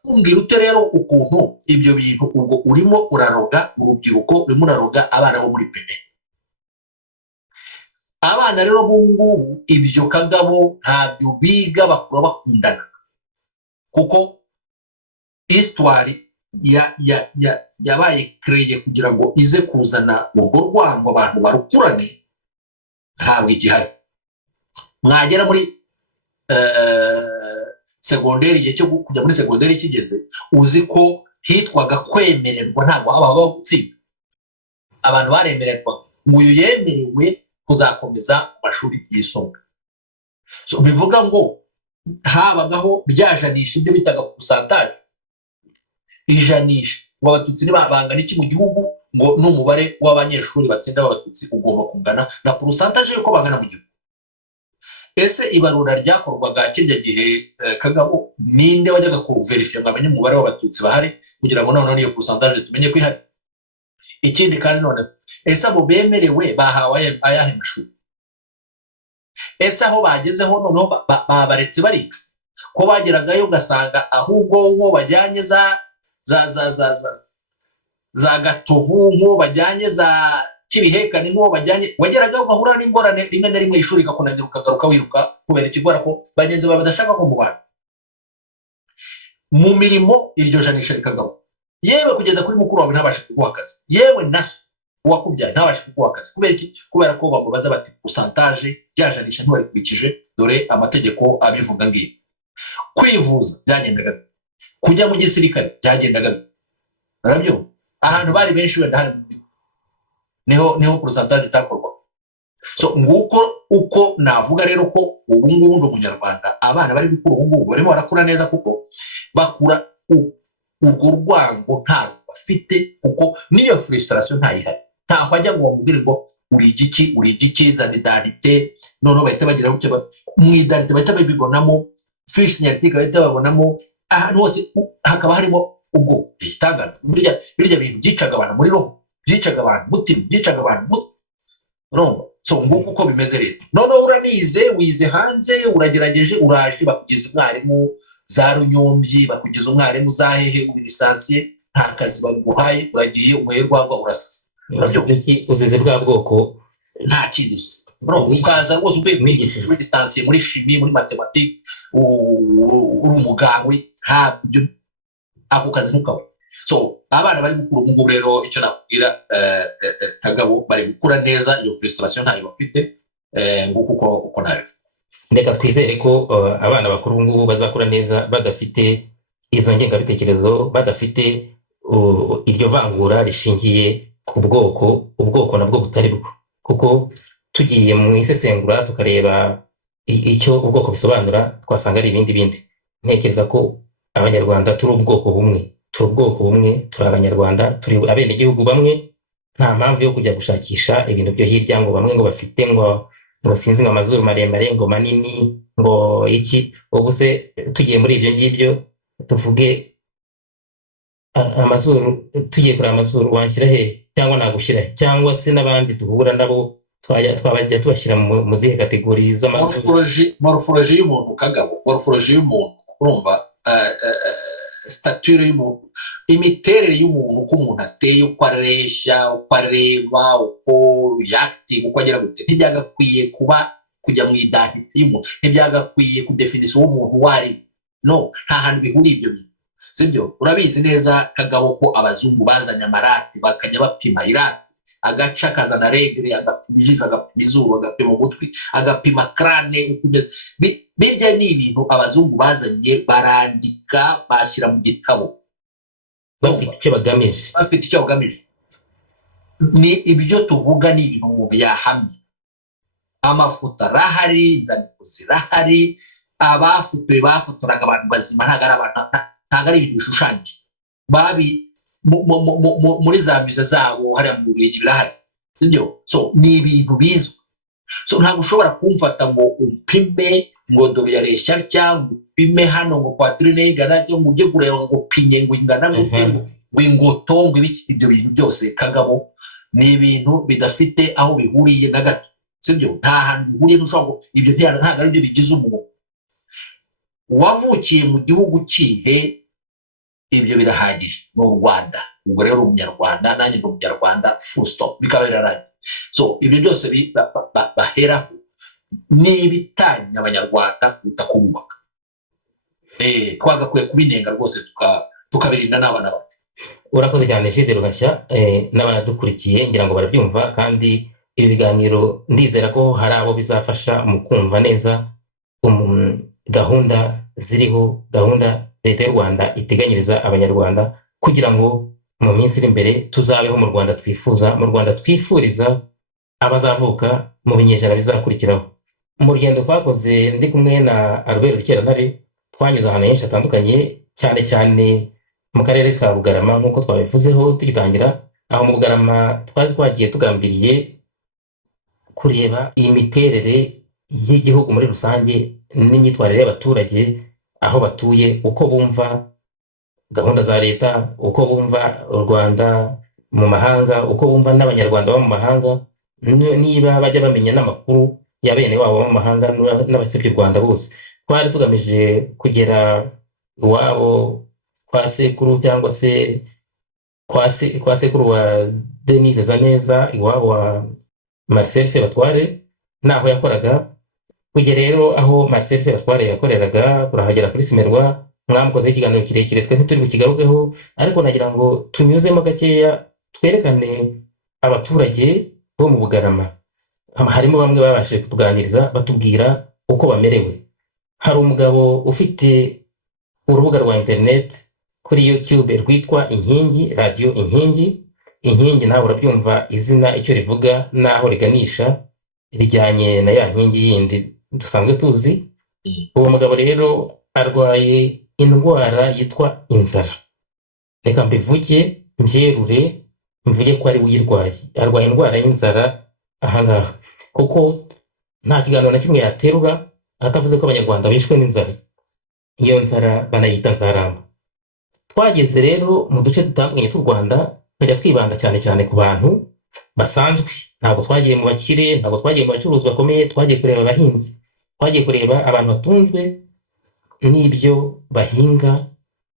Umbwira ute rero ukuntu ibyo bintu ubwo urimo uraroga urubyiruko, urimo uraroga abana bo muri primaire. Abana rero bungubu ibyo Kagabo ntabyo biga, bakura bakundana, kuko histoire yabaye créé kugira ngo ize kuzana urwo rwango abantu barukurane, ntabwo igihari. Mwagera muri segonderi, igihe cyo kujya muri segonderi kigeze, uzi ko hitwaga kwemererwa, ntabwo habaho gutsinda. Abantu baremererwa ngo uyu yemerewe kuzakomeza amashuri yisumbuye. So bivuga ngo habagaho byajanisha, ibyo bitaga pourcentage, ijanisha ngo abatutsi bangana iki mu gihugu, ngo n'umubare w'abanyeshuri batsinda b'abatutsi ugomba kungana na pourcentage yuko bangana mu gihugu. Ese ibarura ryakorwaga kirya gihe Kagabo, ninde wajyaga kuverifya ngo amenye umubare w'abatutsi bahari kugira ngo noneho iyo pourcentage tumenye ko ihari? Ikindi kandi none, ese abo bemerewe bahawe ayahe mashuri? Ese aho bagezeho noneho babaretse bariga? Ko bageragayo ugasanga ahubwo ngo bajyanye za Gatovu, ngo bajyanye za Kibihekane, ngo bajyanye, wageraga ugahura n'ingorane rimwe na rimwe, ishuri kakunangira ukagaruka wiruka kubera ikigwara ko bagenzi bawe badashaka ko mubana. Mu mirimo iryo janisha rikagaruka, yewe kugeza kuri mukuru wawe ntabashe kuguha akazi, yewe naso uwakubyaye ntabashe kuguha akazi. Kubera iki? Kubera ko bamubaza bati pourcentage byajanisha ntiwayikurikije, dore amategeko abivuga ngiye. Kwivuza byagendaga, kujya mu gisirikare byagendaga, urabyo ahantu bari benshi wenda hari niho pourcentage itakorwa. So nguko uko navuga rero ko ubu ngubu ndo Munyarwanda abana bari gukura ubu ngubu barimo barakura neza, kuko bakura urwo rwango ntabwo bafite, kuko niyo frustration ntayihari. Ntaho ajya ngo bamubwire ngo uri igiki zana identité, noneho bahita bagira gutya mu identité bahita babibonamo, fiche signature bahita babonamo, ahantu hose hakaba harimo ubwo itangaza. Birya bintu byicaga abantu muri roho, byicaga abantu mutima, byicaga abantu urumva. So nguko uko bimeze rero. Noneho uranize, wize hanze, uragerageje, uraje, bakugize umwarimu za Runyombyi, bakugize umwarimu za hehe, uri lisansiye, nta kazi baguhaye, uragiye umuherwagwa urasasa. uzize bwa bwoko nta kindi ukaza rwose uvuye wigishijwe muri lisansiye muri shimi muri matematike uri umuganga ntabyo ako kazi ntukabona. So abana bari gukura ubu ngubu rero icyo nakubwira Kagabo bari gukura neza, iyo frustration ntayo bafite nguko uko nabivuga. Ndeka twizere ko abana bakuru ubu ngubu bazakura neza badafite izo ngengabitekerezo, badafite iryo vangura rishingiye ku ubwoko nabwo butari bwo, kuko tugiye mu isesengura tukareba icyo ubwoko bisobanura twasanga ari ibindi. Ntekereza ko abanyarwanda turi ubwoko bumwe, turi abanyarwanda, turi abenegihugu bamwe. Nta mpamvu yo kujya gushakisha ibintu byo hirya ngo bamwe ngo bafite ngo sinzi ngo amazuru maremare ngo manini ngo iki. Ubu se tugiye muri ibyo ngibyo tuvuge amazuru, tugiye kuri amazuru wanshyira he cyangwa nagushyira he, cyangwa se n'abandi duhura nabo twabajya tubashyira mu zihe kategori z'amazuru. Morphology y'umuntu Kagabo, morphology y'umuntu urumva, stature y'umuntu, imiterere y'umuntu, uko umuntu ateye, uko areshya, uko areba, uko yakting, uko agira gute, ntibyagakwiye kujya mu identity y'umuntu, ntibyagakwiye kudefinisa uwo muntu wari. No, nta hantu bihuriye ibyo bintu, sibyo? Urabizi neza Kagabo ko abazungu bazanye amarati bakajya bapima irati, agaca akazana regre, agapima ijisho, agapima izuru, agapima ugutwi, agapima crane. Birya ni ibintu abazungu bazanye, barandika bashyira mu gitabo bafite icyo bagamije. Ni ibyo tuvuga, ni ibintu umuntu yahamye. Amafoto arahari, inzandiko zirahari, abafotoye bafotoraga abantu bazima, ntabwo ari ibintu bishushanyije. Muri za mize zabo hariya mu Bubiligi birahari, sibyo? So ni ibintu bizwi. So ntabwo ushobora kumfata ngo upime ngo dore yareshya cyangwa upime hano ngo poitrine igana, cyangwa ujye kureba ngo pinye ngo ingana gute, ngo ingoto, ngo ibyo bintu byose Kagabo ni ibintu bidafite aho bihuriye na gato, sibyo? Nta hantu bihuriye. Ntushobora ngo ibyo ntabwo ari byo bigize umuntu. Wavukiye mu gihugu kihe, ibyo birahagije. Ni u Rwanda, ubwo rero umunyarwanda, nanjye ndi umunyarwanda, full stop, bikaba birarangiye. So ibyo byose baheraho ni ibitanya abanyarwanda kuruta kububaka. Twagakwiye kubinenga rwose tukabirinda n'abana bacu. Urakoze cyane Jude Ruhashya, n'abadukurikiye ngira ngo barabyumva, kandi ibi biganiro ndizera ko hari abo bizafasha mu kumva neza gahunda ziriho, gahunda leta y'u Rwanda iteganyiriza abanyarwanda, kugira ngo mu minsi iri imbere tuzabeho mu Rwanda twifuza, mu Rwanda twifuriza abazavuka mu binyejana bizakurikiraho. Mu rugendo twakoze ndi kumwe na Albert Rukerantare, twanyuze ahantu henshi hatandukanye, cyane cyane mu karere ka Bugarama nk'uko twabivuzeho tugitangira. Aho mu Bugarama twari twagiye tugambiriye kureba imiterere y'igihugu muri rusange n'imyitwarire y'abaturage aho batuye, uko bumva gahunda za leta, uko bumva u Rwanda mu mahanga, uko bumva n'abanyarwanda baba mu mahanga, niba bajya bamenya n'amakuru ya bene wabo baba mu mahanga n'abasebya u Rwanda bose. Twari tugamije kugera iwabo kwa sekuru, cyangwa se kwa sekuru wa Denise Zaneza, iwabo wa Marcel Sebatware naho yakoraga. Kugera rero aho Marcel Sebatware yakoreraga, turahagera kuri Simerwa, mwamukoze ikiganiro kirekire, twe ntituri bukigarukeho, ariko nagira ngo tunyuzemo gakeya twerekane abaturage bo mu Bugarama. Harimo bamwe babashije kutuganiriza batubwira uko bamerewe. Hari umugabo ufite urubuga rwa internet kuri YouTube rwitwa Inkingi, radio Inkingi. Inkingi nawe urabyumva izina icyo rivuga naho riganisha, rijyanye na ya nkingi yindi dusanzwe tuzi. Uwo mugabo rero arwaye indwara yitwa inzara. Reka mbivuge mbyerure, mvuge ko ari uyirwaye. Arwaye indwara y'inzara ahangaha, kuko nta kiganiro na kimwe yaterura atavuze ko abanyarwanda bishwe n'inzara. Iyo nzara banayita nzaramba. Twageze rero mu duce dutandukanye tw'u Rwanda, tukajya twibanda cyane cyane ku bantu basanzwe. Ntabwo twagiye mu bakire, ntabwo twagiye mu bacuruzi bakomeye, twagiye kureba abahinzi, twagiye kureba abantu batunzwe n'ibyo bahinga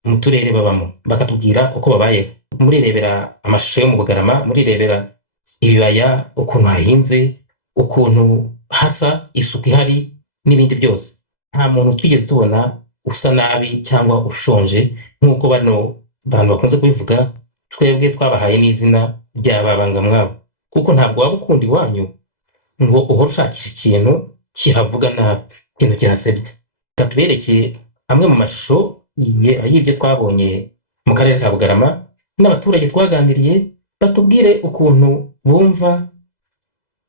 mu turere babamo, bakatubwira uko babayeho. Murirebera amashusho yo mu Bugarama, murirebera ibibaya ukuntu hahinze, ukuntu hasa, isuku ihari n'ibindi byose. Nta muntu twigeze tubona usa nabi cyangwa ushonje nk'uko bano bantu bakunze kubivuga. Twebwe twabahaye n'izina ry'ababanga mwabo, kuko ntabwo waba ukunda iwanyu ngo uhora ushakisha ikintu kihavuga nabi, ikintu kihasebya. Reka tubereke amwe mu mashusho y'ibyo twabonye mu karere ka Bugarama n'abaturage twaganiriye, batubwire ukuntu bumva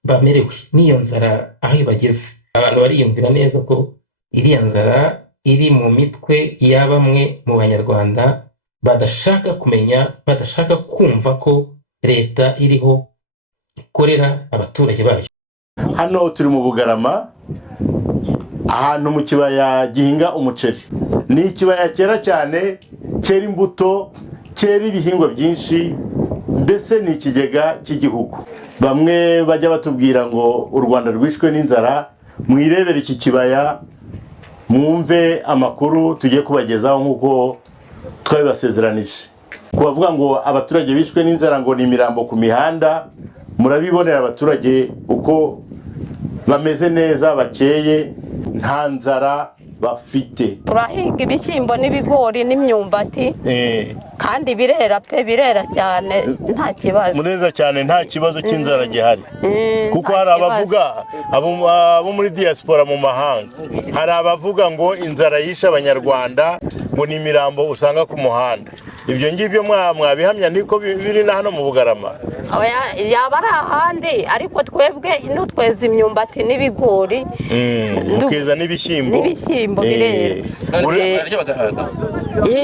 bamerewe n'iyo nzara aho ibageze. Abantu bariyumvira neza ko iriya nzara iri mu mitwe ya bamwe mu banyarwanda badashaka kumenya, badashaka kumva ko leta iriho ikorera abaturage bayo. Hano turi mu Bugarama, ahantu mu kibaya gihinga umuceri. Ni ikibaya cyera cyane, cyera imbuto, cyera ibihingwa byinshi, mbese ni ikigega cy'igihugu. Bamwe bajya batubwira ngo u Rwanda rwishwe n'inzara, mwirebere iki kibaya mwumve amakuru tugiye kubagezaho nk'uko twabibasezeranije. Kubavuga ngo abaturage bishwe n'inzara ngo ni imirambo ku mihanda, murabibonera abaturage uko bameze neza, bakeye, nta nzara bafite. Turahinga ibishyimbo n'ibigori n'imyumbati, kandi birera pe, birera cyane, nta kibazo. Muneza cyane, nta kibazo cy'inzara gihari. Kuko hari abavuga, abo muri diaspora mu mahanga, hari abavuga ngo inzara yishe abanyarwanda, ngo ni imirambo usanga ku muhanda. Ibyo ngibyo mwabihamya niko biri na hano mu Bugarama? Yaba ari ahandi, ariko twebwe ino tweza imyumbati n'ibigori, mukeza n'ibishyimbo birera.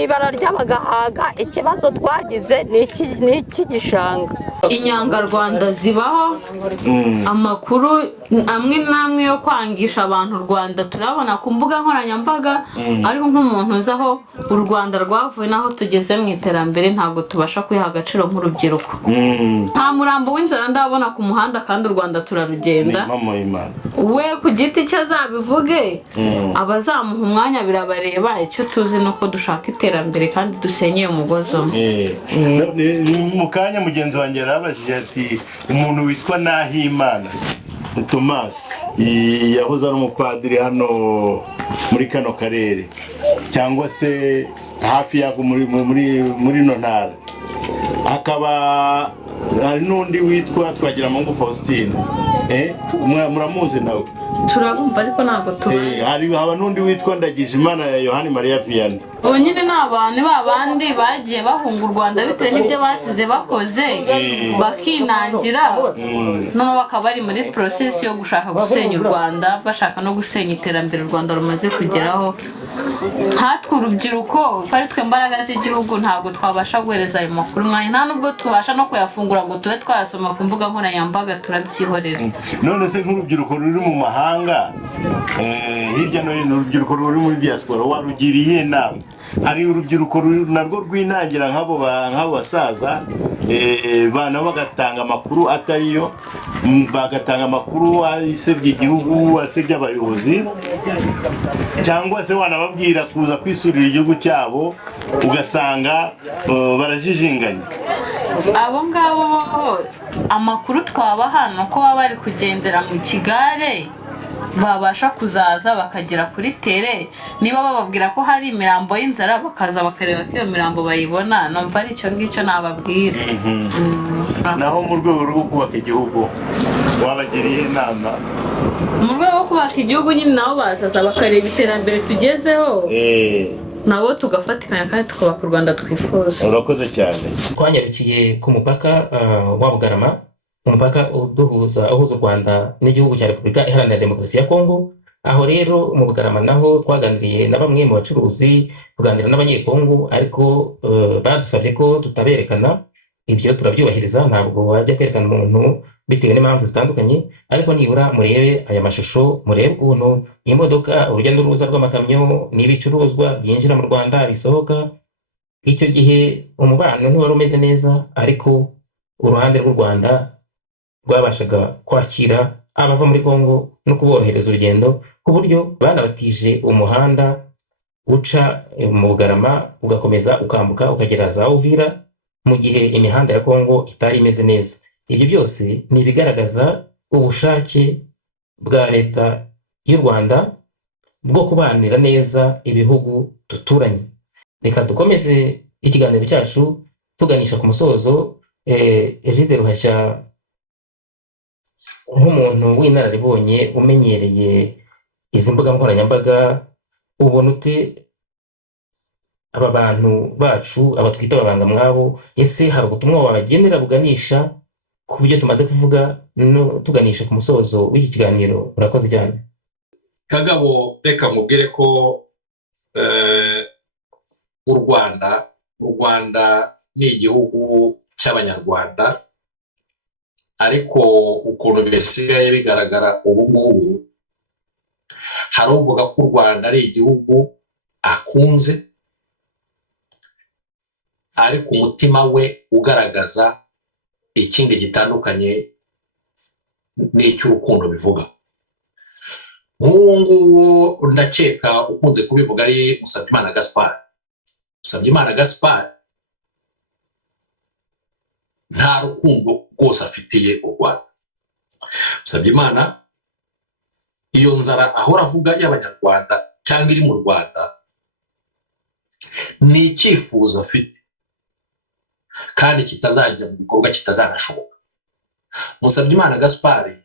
Ibara ry'abagahaga, ikibazo twagize ni ik'igishanga. Inyangarwanda zibaho, amakuru amwe n'amwe yo kwangisha abantu u Rwanda turabona ku mbuga nkoranyambaga, ariko nk'umuntu uzi aho u Rwanda rwavuye n'aho tugeze mu iterambere ntabwo tubasha kwiha agaciro nk'urubyiruko. Nta murambo w'inzara ndabona ku muhanda, kandi u Rwanda turarugenda. We ku giti cye azabivuge, abazamuha umwanya birabareba. Icyo tuzi ni uko dushaka iterambere kandi dusenyeye umugozi umwe. Mu kanya mugenzi wanjye yarabajije ati umuntu witwa Nahimana Thomas yahoze ari umupadiri hano muri kano karere, cyangwa se hafi yako muri no ntara. Hakaba hari n'undi witwa Twagiramungu Faustin, muramuzi nawe? Turabumva ariko ntabwo tubazi. Haba n'undi witwa Ndagijimana Yohani Maria Vianney. Ubu nyine ni abantu babandi bagiye bahunga u Rwanda bitewe n'ibyo basize bakoze, bakinangira, noneho bakaba bari muri process yo gushaka gusenya u Rwanda, bashaka no gusenya iterambere u Rwanda rumaze kugeraho. Nkatwe urubyiruko, twari twe mbaraga z'igihugu, ntabwo twabasha guhereza ayo makuru mwanya, nta nubwo tubasha no kuyafungura ngo tube twayasoma ku mbuga nkoranyambaga, turabyihorera. None se nk'urubyiruko ruri mu mahanga, hirya no hino, urubyiruko ruri muri diaspora, warugiriye inama? Hari urubyiruko narwo rwinangira nk'abo basaza, bana bagatanga amakuru atariyo, bagatanga amakuru asebya igihugu, asebya abayobozi, cyangwa se wanababwira kuza kwisurira igihugu cyabo, ugasanga barajijinganya. Abo ngabo amakuru twabaha ni uko baba bari kugendera mu kigare, babasha kuzaza bakagera kuri tere. Niba bababwira ko hari imirambo y'inzara, bakaza bakareba ko iyo mirambo bayibona, numva ari icyo ngicyo nababwira. Naho mu rwego rwo kubaka igihugu wabagiriye inama? Mu rwego rwo kubaka igihugu nyine nabo bazaza bakareba iterambere tugezeho, nabo tugafatikanya kandi tukubaka u Rwanda twifuza. Urakoze cyane. Twanyarukiye ku mupaka wa Bugarama, umupaka uhuza u Rwanda n'igihugu cya Repubulika Iharanira Demokarasi ya Kongo. Aho rero mu Bugarama naho twaganiriye na bamwe mu bacuruzi, tuganira n'abanyekongo, ariko badusabye ko tutaberekana. Ibyo turabyubahiriza, ntabwo wajya kwerekana umuntu bitewe n'impamvu zitandukanye, ariko nibura murebe aya mashusho, murebe ukuntu imodoka, urujya n'uruza rw'amakamyo n'ibicuruzwa byinjira mu Rwanda bisohoka. Icyo gihe umubano ntiwari umeze neza, ariko uruhande rw'u Rwanda rwabashaga kwakira abava muri Kongo no kuborohereza urugendo, ku buryo banabatije umuhanda uca mu Bugarama ugakomeza ukambuka ukagera za Uvira, mu gihe imihanda ya Kongo itari imeze neza. Ibyo byose ni ibigaragaza ubushake bwa leta y'u Rwanda bwo kubanira neza ibihugu duturanye. Reka dukomeze ikiganiro cyacu tuganisha ku musozo. Egide Ruhashya, nk'umuntu w'inararibonye umenyereye izi mbuga nkoranyambaga, ubona ute aba bantu bacu aba twita ababanga mwabo? Ese hari ubutumwa wabagenera buganisha ku byo tumaze kuvuga no tuganisha ku musozo w'iki kiganiro? Urakoze cyane. Kagabo, reka mubwire ko u Rwanda ni igihugu cy'Abanyarwanda, ariko ukuntu bisigaye bigaragara ubu ngubu, hari uvuga ko u Rwanda ari igihugu akunze, ariko umutima we ugaragaza ikindi gitandukanye n'icy'urukundo bivuga. Nk'uwo nguwo ndakeka ukunze kubivuga ari Musabyimana Gaspard. Musabyimana Gaspard nta rukundo rwose afitiye u Rwanda. Musabyimana iyo nzara ahora avuga y'Abanyarwanda cyangwa iri mu Rwanda ni icyifuzo afite kandi kitazajya mu bikorwa, kitazanashoboka. Musabyimana Gaspard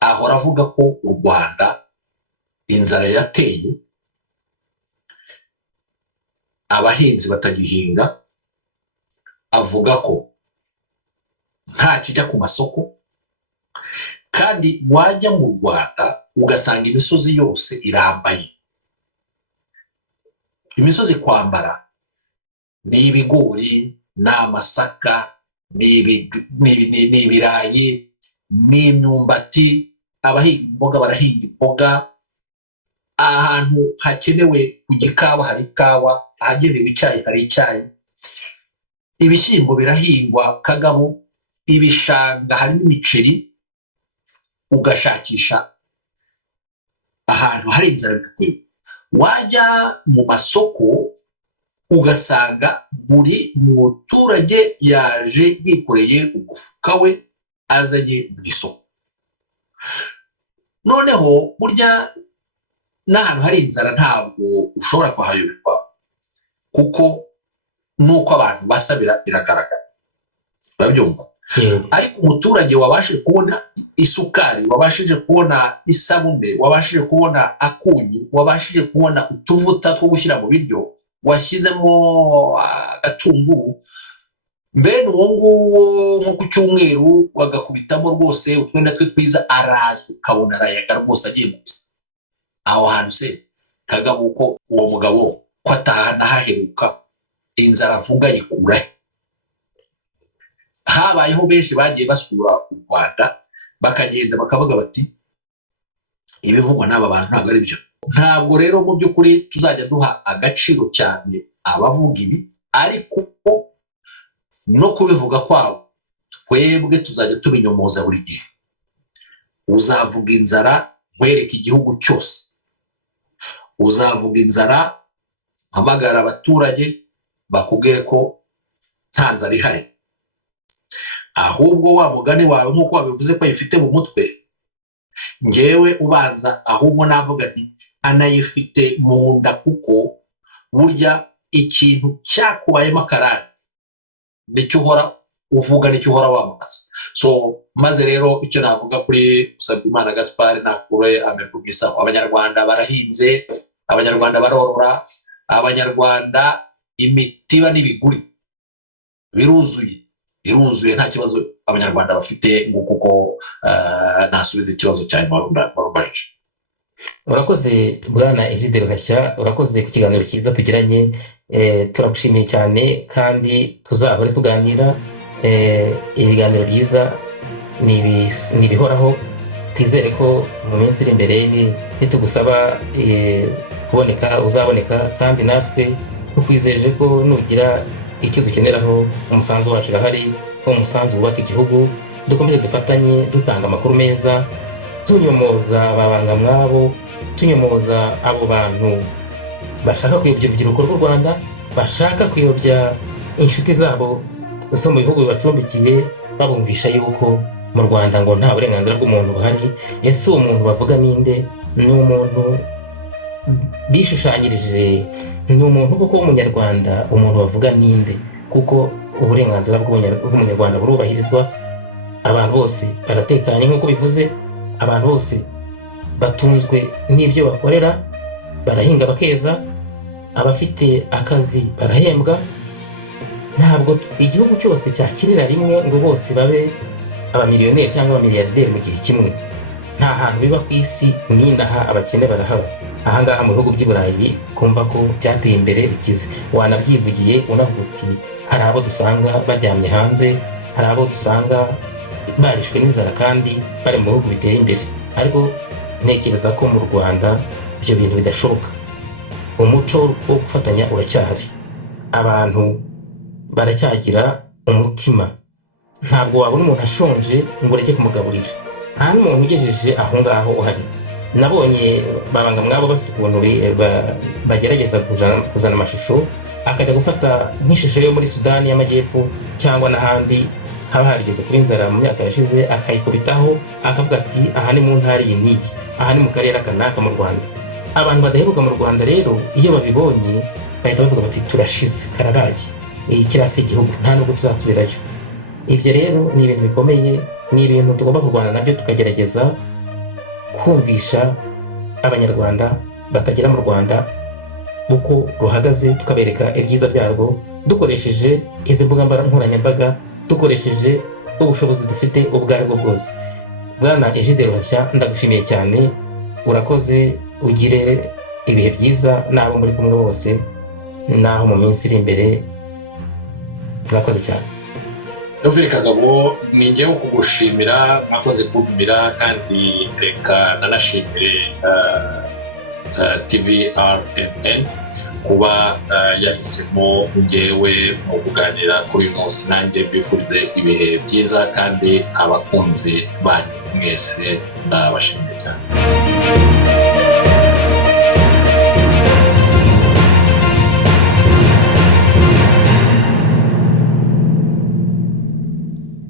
ahora avuga ko u Rwanda inzara yateye, abahinzi batagihinga, avuga ko nta kijya ku masoko, kandi wajya mu Rwanda ugasanga imisozi yose irambaye. Imisozi kwambara ni ibigori, ni amasaka, ni ibirayi, ni imyumbati. Abahinga imboga barahinga imboga, ahantu hakenewe ku gikawa hari ikawa, ahagenewe icyayi hari icyayi. Ibishyimbo birahingwa Kagabo, ibishanga harimo imiceri, ugashakisha ahantu hari inzara bikwiye. Wajya mu masoko ugasanga buri muturage yaje yikoreye umufuka we azanye mu isoko. Noneho burya n'ahantu hari inzara ntabwo ushobora kuhayoberwa, kuko nuko abantu basabira biragaragara, urabyumva. Ariko umuturage wabashije kubona isukari, wabashije kubona isabune, wabashije kubona akunyu, wabashije kubona utuvuta two gushyira mu biryo, washyizemo agatunguru, mbene uwo nguwo nko ku cyumweru wagakubitamo rwose utwenda twe twiza, araza ukabona arayaga rwose agiye mu gusa. Aho hantu se Kagabo, uko uwo mugabo ko atahana haheruka, inzara avuga yikura. Habayeho benshi bagiye basura u Rwanda bakagenda bakavuga bati ibivugwa n'aba bantu ntabwo ari byo. Ntabwo rero mu by'ukuri tuzajya duha agaciro cyane abavuga ibi, ariko no kubivuga kwabo twebwe tuzajya tubinyomoza buri gihe. Uzavuga inzara nkwereka igihugu cyose, uzavuga inzara mpamagara abaturage bakubwire ko nta nzara ihari, ahubwo wa mugani wawe nk'uko wabivuze ko ayifite mu mutwe, ngewe ubanza ahubwo navuga nti anayifite mu nda, kuko burya ikintu cyakubayemo akarande nicyo uhora uvuga, nicyo uhora wamamaza. So maze rero icyo navuga kuri Musabyimana Gaspard nakure amekubisa. Abanyarwanda barahinze, Abanyarwanda barorora, Abanyarwanda imitiba n'ibiguri biruzuye nta kibazo Abanyarwanda bafite, ngo kuko nasubiza ikibazo cyane warumbarije. Urakoze Bwana Egide Ruhashya, urakoze ku kiganiro cyiza tugiranye. Turagushimiye cyane kandi tuzahore tuganira. Ibiganiro byiza ni ibihoraho. Twizere ko mu minsi iri imbere nitugusaba kuboneka uzaboneka, kandi natwe tukwizeje ko nugira icyo dukeneraho umusanzu wacu urahari, ko umusanzu wubaka igihugu. Dukomeze dufatanye dutanga amakuru meza, tunyomoza ababanga mwabo, tunyomoza abo bantu bashaka kuyobya urubyiruko rw'u Rwanda, bashaka kuyobya inshuti zabo zo mu bihugu bibacumbikiye, babumvisha yuko mu Rwanda ngo nta burenganzira bw'umuntu buhari. Ese uwo muntu bavuga ninde? Ni umuntu bishushanyirije, ni umuntu koko w'umunyarwanda? Umuntu bavuga ninde? Kuko uburenganzira bw'umunyarwanda burubahirizwa, abantu bose baratekanye nk'uko bivuze, abantu bose batunzwe n'ibyo bakorera, barahinga bakeza, abafite akazi barahembwa. Ntabwo igihugu cyose cyakirira rimwe ngo bose babe abamiliyoneri cyangwa abamiliyarderi mu gihe kimwe. Nta hantu biba ku isi n'inaha abakene barahaba. Ahangaha mu bihugu by'i Burayi kumva ko byateye imbere bikize, wanabyivugiye unavuga uti hari abo dusanga baryamye hanze, hari abo dusanga barishwe n'inzara kandi bari mu bihugu biteye imbere. Ariko ntekereza ko mu Rwanda ibyo bintu bidashoboka. Umuco wo gufatanya uracyahari, abantu baracyagira umutima. Ntabwo wabona umuntu ashonje ngo ureke kumugaburira, nta n'umuntu ugejeje aho ngaho uhari. Nabonye babanga mwabo bafite ukuntu bagerageza kuzana amashusho, akajya gufata nk'ishusho yo muri Sudani y'Amajyepfo cyangwa n'ahandi haba harigeze kuba inzara mu myaka yashize, akayikubitaho akavuga ati aha ni mu ntara iyi n'iyi, aha ni mu karere aka n'aka mu Rwanda. Abantu badaheruka mu Rwanda rero iyo babibonye bahita bavuga bati turashize, karabaye, kirasi igihugu, nta nubwo tuzasubirayo. Ibyo rero ni ibintu bikomeye, ni ibintu tugomba kurwana nabyo, tukagerageza kumvisha abanyarwanda batagera mu Rwanda uko ruhagaze, tukabereka ibyiza byarwo dukoresheje izi mbuga nkoranyambaga, dukoresheje ubushobozi dufite ubwo aribwo bwose. Bwana Egide Ruhashya, ndagushimiye cyane, urakoze, ugire ibihe byiza n'abo muri kumwe bose, naho mu minsi iri imbere. Murakoze cyane. Yovire Kagabo, ni njyewe kugushimira, mwakoze kumvira, kandi reka nanashimire TVRMN kuba yahisemo njyewe mu kuganira kuri uyu munsi. Nanjye mbifurize ibihe byiza, kandi abakunzi banyu mwese ndabashimiye cyane.